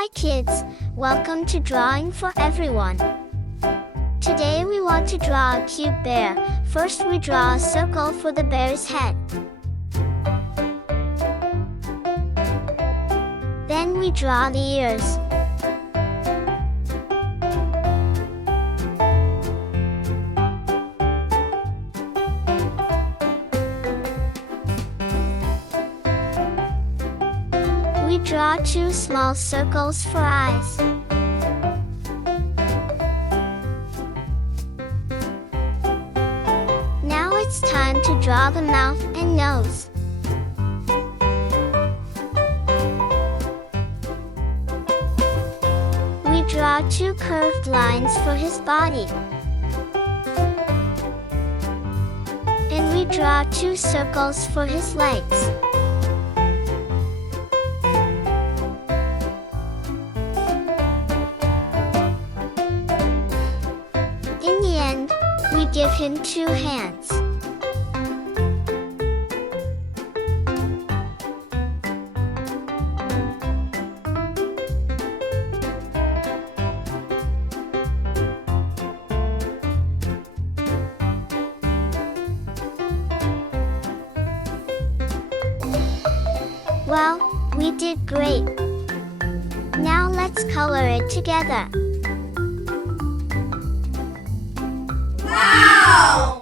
Hi kids, welcome to Drawing for Everyone. Today we want to draw a cute bear. First we draw a circle for the bear's head. Then we draw the ears. We draw two small circles for eyes. Now it's time to draw the mouth and nose. We draw two curved lines for his body. And we draw two circles for his legs. In the end, we give him two hands. Well, we did great. Now let's color it together. Wow!